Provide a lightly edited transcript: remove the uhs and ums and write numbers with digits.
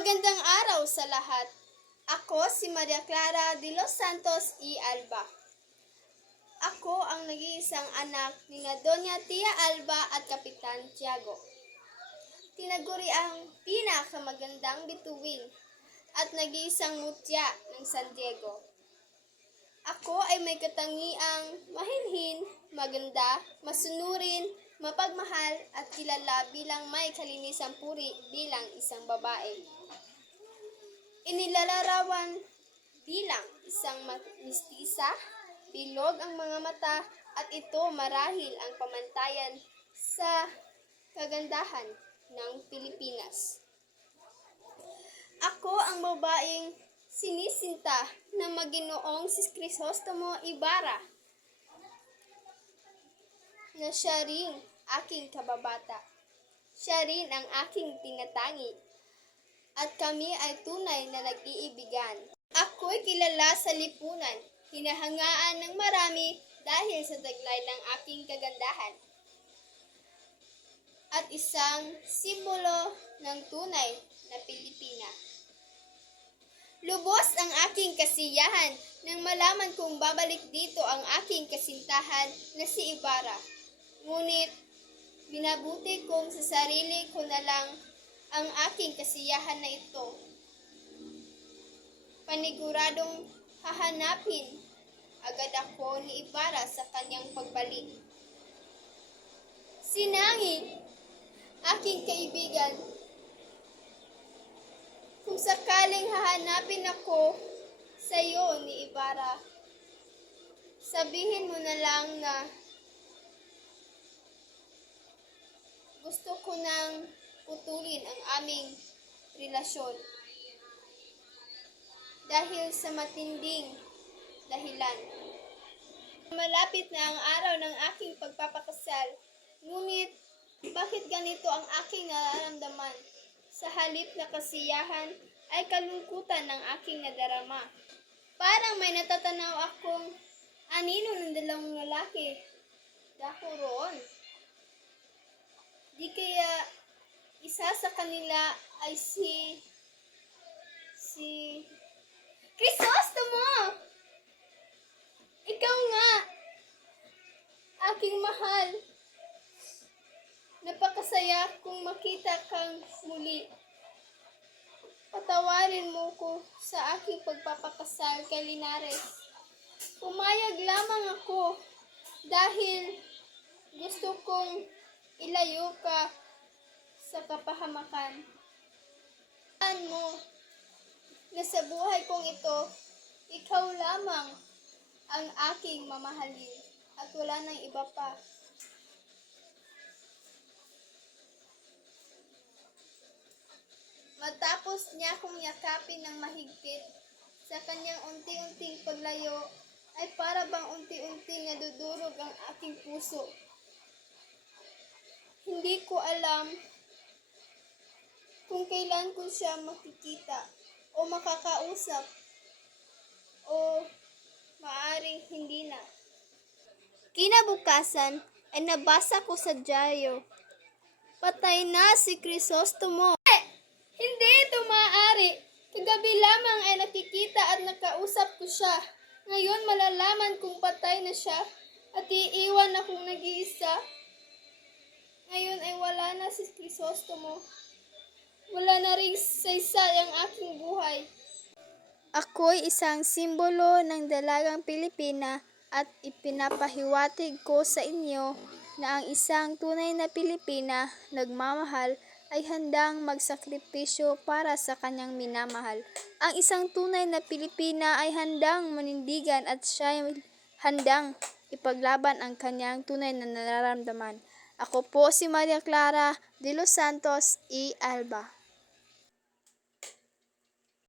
Magandang araw sa lahat. Ako si Maria Clara de los Santos y Alba. Ako ang nag-iisang anak ni Doña Tia Alba at Kapitan Tiago. Tinaguri ang pinakamagandang bituin at nag-iisang mutya ng San Diego. Ako ay may katangiang mahinhin, maganda, masunurin, mapagmahal at kilala bilang may kalinisang puri bilang isang babae. Inilalarawan bilang isang mistisa, bilog ang mga mata at ito marahil ang pamantayan sa kagandahan ng Pilipinas. Ako ang babaeng sinisinta ng Maginoong si Crisostomo Ibarra na siya rin aking kababata. Siya rin ang aking tinatangi at kami ay tunay na nag-iibigan. Ako'y kilala sa lipunan, hinahangaan ng marami dahil sa taglay ng aking kagandahan at isang simbolo ng tunay na Pilipina. Lubos ang aking kasiyahan nang malaman kong babalik dito ang aking kasintahan na si Ibarra. Ngunit binabuti kong sa sarili ko na lang ang aking kasiyahan na ito. Paniguradong hahanapin agad ako ni Ibarra sa kanyang pagbalik. Sinangi, aking kaibigan, kung sakaling hahanapin ako sa iyo ni Ibarra, sabihin mo na lang na gusto ko nang putulin ang aming relasyon dahil sa matinding dahilan. Malapit na ang araw ng aking pagpapakasal, ngunit bakit ganito ang aking nararamdaman? Sa halip na kasiyahan ay kalungkutan ng aking nadarama. Parang may natatanaw akong anino ng dalawang lalaki. Dako roon. Di kaya isa sa kanila ay si Crisostomo! Ikaw nga, aking mahal. Napakasaya kung makita kang muli. Patawarin mo ko sa aking pagpapakasal kay Linares. Pumayag lamang ako dahil gusto kong ilayo ka sa kapahamakan. Tandaan mo na sa buhay kong ito, ikaw lamang ang aking mamahalin at wala nang iba pa. Matapos niya akong yakapin ng mahigpit, sa kanyang unti-unting paglayo, ay para bang unti-unting nadudurog ang aking puso. Hindi ko alam kung kailan ko siya makikita o makakausap o maaring hindi na. Kinabukasan ay nabasa ko sa dyaryo, patay na si Crisostomo. Hindi ito maaari. Kagabi lamang ay nakikita at nakausap ko siya. Ngayon malalaman kong patay na siya at iiwan akong nag-iisa. Ngayon ay wala na si Crisostomo. Wala na rin saysay ang aking buhay. Ako'y isang simbolo ng dalagang Pilipina at ipinapahiwatig ko sa inyo na ang isang tunay na Pilipina nagmamahal ay handang magsakripisyo para sa kanyang minamahal. Ang isang tunay na Pilipina ay handang manindigan at siya ay handang ipaglaban ang kanyang tunay na nararamdaman. Ako po si Maria Clara de los Santos y Alba.